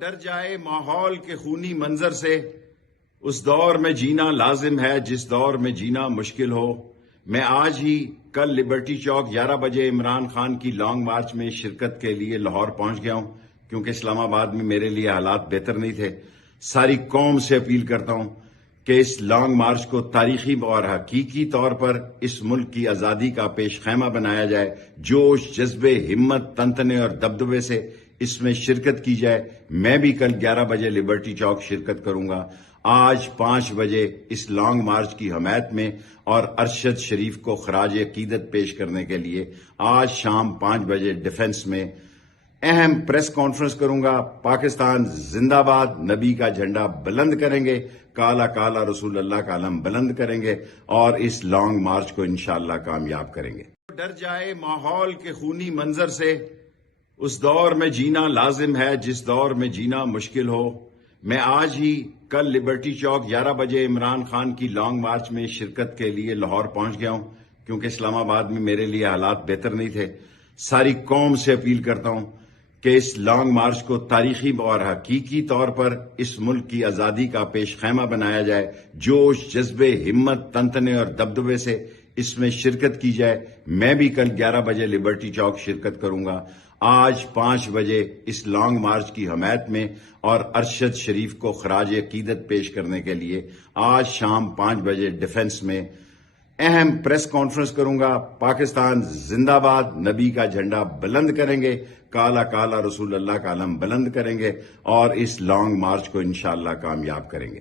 ڈر جائے ماحول کے خونی منظر سے، اس دور میں جینا لازم ہے جس دور میں جینا مشکل ہو۔ میں آج ہی کل لبرٹی چوک 11 بجے عمران خان کی لانگ مارچ میں شرکت کے لیے لاہور پہنچ گیا ہوں، کیونکہ اسلام آباد میں میرے لیے حالات بہتر نہیں تھے۔ ساری قوم سے اپیل کرتا ہوں کہ اس لانگ مارچ کو تاریخی اور حقیقی طور پر اس ملک کی آزادی کا پیش خیمہ بنایا جائے۔ جوش، جذبے، ہمت، تنتنے اور دبدبے سے اس میں شرکت کی جائے۔ میں بھی کل 11 بجے لبرٹی چوک شرکت کروں گا۔ آج 5 بجے اس لانگ مارچ کی حمایت میں اور ارشد شریف کو خراج عقیدت پیش کرنے کے لیے آج شام 5 بجے ڈیفنس میں اہم پریس کانفرنس کروں گا۔ پاکستان زندہ باد، نبی کا جھنڈا بلند کریں گے، کالا کالا رسول اللہ کا علم بلند کریں گے اور اس لانگ مارچ کو انشاءاللہ کامیاب کریں گے۔ ڈر جائے ماحول کے خونی منظر سے، اس دور میں جینا لازم ہے جس دور میں جینا مشکل ہو۔ میں آج ہی کل لبرٹی چوک 11 بجے عمران خان کی لانگ مارچ میں شرکت کے لیے لاہور پہنچ گیا ہوں، کیونکہ اسلام آباد میں میرے لیے حالات بہتر نہیں تھے۔ ساری قوم سے اپیل کرتا ہوں کہ اس لانگ مارچ کو تاریخی اور حقیقی طور پر اس ملک کی آزادی کا پیش خیمہ بنایا جائے۔ جوش، جذبے، ہمت، تنتنے اور دبدبے سے اس میں شرکت کی جائے۔ میں بھی کل 11 بجے لبرٹی چوک شرکت کروں گا۔ آج 5 بجے اس لانگ مارچ کی حمایت میں اور ارشد شریف کو خراج عقیدت پیش کرنے کے لیے آج شام 5 بجے ڈیفنس میں اہم پریس کانفرنس کروں گا۔ پاکستان زندہ باد، نبی کا جھنڈا بلند کریں گے، کالا کالا رسول اللہ کا علم بلند کریں گے اور اس لانگ مارچ کو انشاءاللہ کامیاب کریں گے۔